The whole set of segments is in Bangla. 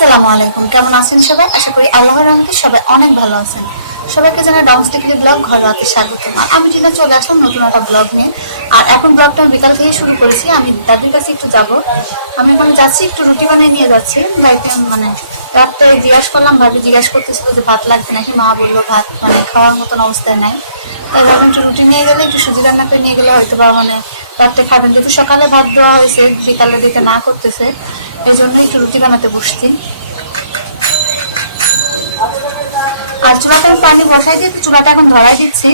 আসসালামু আলাইকুম। কেমন আছেন সবাই? আশা করি আল্লাহর রহমতে সবাই অনেক ভালো আছেন। সবাইকে জানাই ডোমেস্টিকলি ব্লগ ঘর রাতে স্বাগত আর আমি যেটা চলে আসলাম নতুন একটা ব্লগ নিয়ে। আর এখন ব্লগটা আমি বিকাল থেকে শুরু করেছি। আমি দাদির কাছে একটু যাব। আমি ওখানে যাচ্ছি, একটু রুটি বানিয়ে নিয়ে যাচ্ছি। বাড়িতে মানে রাত্রে জিজ্ঞাসা করলাম, ভাবি জিজ্ঞাসা করতেছিল যে ভাত লাগবে নাকি? মা বলল, ভাত মানে খাওয়ার মতন অবস্থায় নাই। তাই ভাবলাম একটু রুটি নিয়ে গেলে, একটু সুজি রান্না করে নিয়ে গেলে হয়তো বা মানে রাত্রে খাবেন। যেহেতু সকালে ভাত দেওয়া হয়েছে, বিকালে দিতে না করতেছে এই জন্য একটু রুটি বানাতে বসছি। আর আমি পানি বসাই দিয়ে চুলাটা এখন ধরাই দিচ্ছি।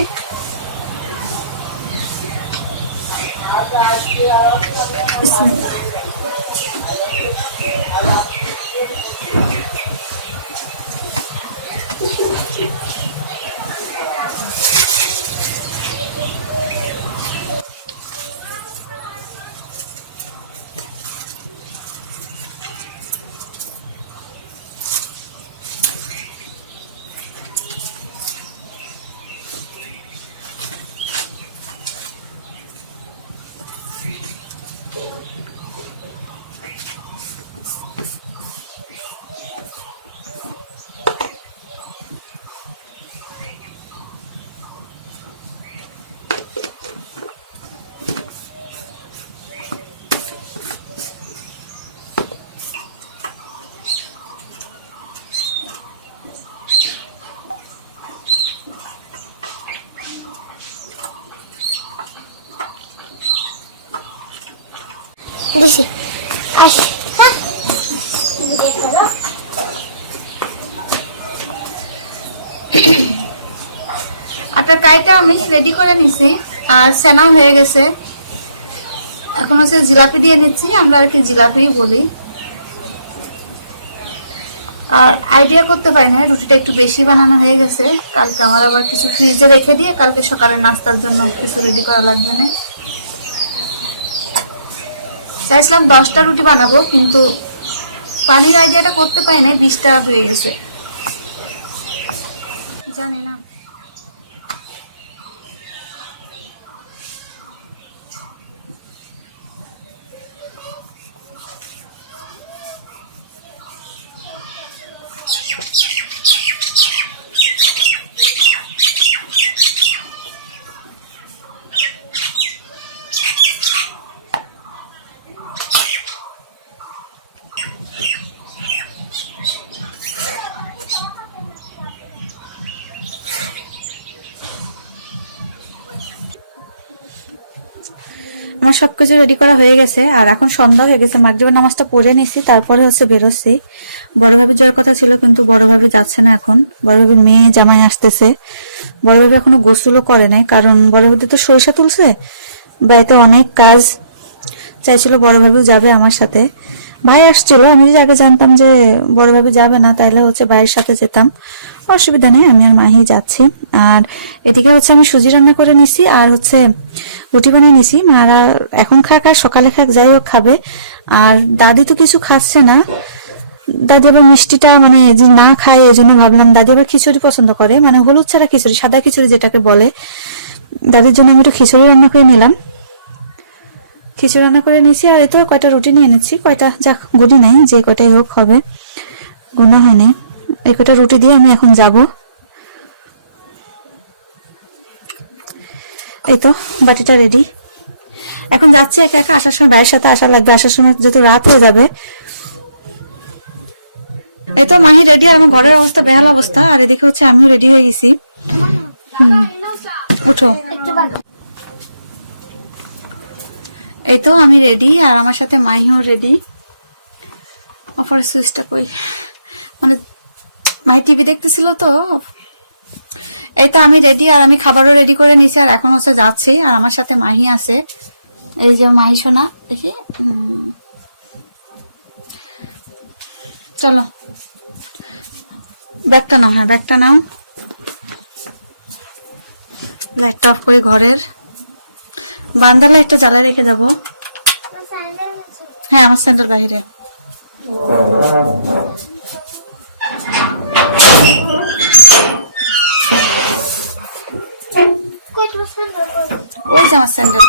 দিছি। আস। হ্যাঁ। কাইটা আমি রেডি করে নিছি আর সেনাও হয়ে গেছে। এখন হচ্ছে জিলাপি দিয়ে নিচ্ছি আমরা আর কি জিলাপি বলি। আর আইডিয়া করতে পারি না রুটিটা একটু বেশি বানানো হয়ে গেছে। কালকে আমার আবার কিছু ফ্রিজে রেখে দিয়ে কালকে সকালে নাস্তার জন্য কিছু রেডি করা লাগবে না। চাইছিলাম দশটা রুটি বানাবো কিন্তু পানির আইডিয়াটা করতে পারি না বিশটা হয়ে গেছে। আমার সবকিছু রেডি করা হয়ে গেছে। আর এখন সন্ধ্যা হয়ে গেছে, মাগরিবের নামাজটা পড়ে নিছি, তারপরে হচ্ছে বেরোচ্ছি। বড় ভাবি যাওয়ার কথা ছিল, কিন্তু বড় ভাবি যাচ্ছে না এখন। বড় ভাবি মেয়ে জামাই আসতেছে। বড় ভাবি এখনও গোসলও করে নাই, কারণ বড় ভাবি তো সরিষা তুলছে। বাড়িতে অনেক কাজ। চাইছিল বড় ভাবিও যাবে আমার সাথে। ভাই আসছিল, আমি যদি আগে জানতাম যে বড় ভাবি যাবে না, তাহলে হচ্ছে ভাইয়ের সাথে যেতাম। অসুবিধা নেই, আমি আর মাহি যাচ্ছি। আর এদিকে হচ্ছে আমি সুজি রান্না করে নিছি, আর হচ্ছে রুটি বানিয়ে নিছি। মারা এখন খাক, আর সকালে খাক, যাই হোক খাবে। আর দাদি তো কিছু খাচ্ছে না। দাদি আবার মিষ্টিটা মানে যে না খায়, এই জন্য ভাবলাম দাদি আবার খিচুড়ি পছন্দ করে। মানে হলুদ ছাড়া খিচুড়ি, সাদা খিচুড়ি যেটাকে বলে। দাদির জন্য আমি একটু খিচুড়ি রান্না করে নিলাম। খিচুড়ি রান্না করে নিয়েছি আর এতো কয়টা রুটি নিয়ে নিচ্ছি কয়টা যাক গুনি নাই, যে কয়টাই হোক হবে, গুণা হয়নি এই কয়টা রুটি দিয়ে আমি এখন যাব। এই তো, বাটিটা রেডি এখন যাচ্ছি একা একা, আসার সময় ভাইয়ের সাথে আসা লাগবে, আসার সময় যেহেতু রাত হয়ে যাবে। এই তো, মাহি রেডি আমার ঘরের অবস্থা বেহাল অবস্থা, আর এদিকে হচ্ছে আমি রেডি হয়ে গেছি। ওঠো এই তো আমি রেডি আর আমার সাথে মাহিও রেডি অফার সুইচটা কই? মানে মাহি টিভি দেখতেছিল তো। এই তো আমি রেডি আর আমি খাবারও রেডি করে নিয়েছি, আর এখন হচ্ছে যাচ্ছি, আর আমার সাথে মাহি আছে। এই যে মাহি সোনা, দেখি। চলো। ব্যাগটা নাও হ্যাঁ ব্যাগটা নাও। ব্যাগটা অফ করে ঘরের? বান্দালে একটা জ্বালা রেখে যাব হ্যাঁ আমার স্যান্ডেল সামনে ওই আমার স্যান্ডেল।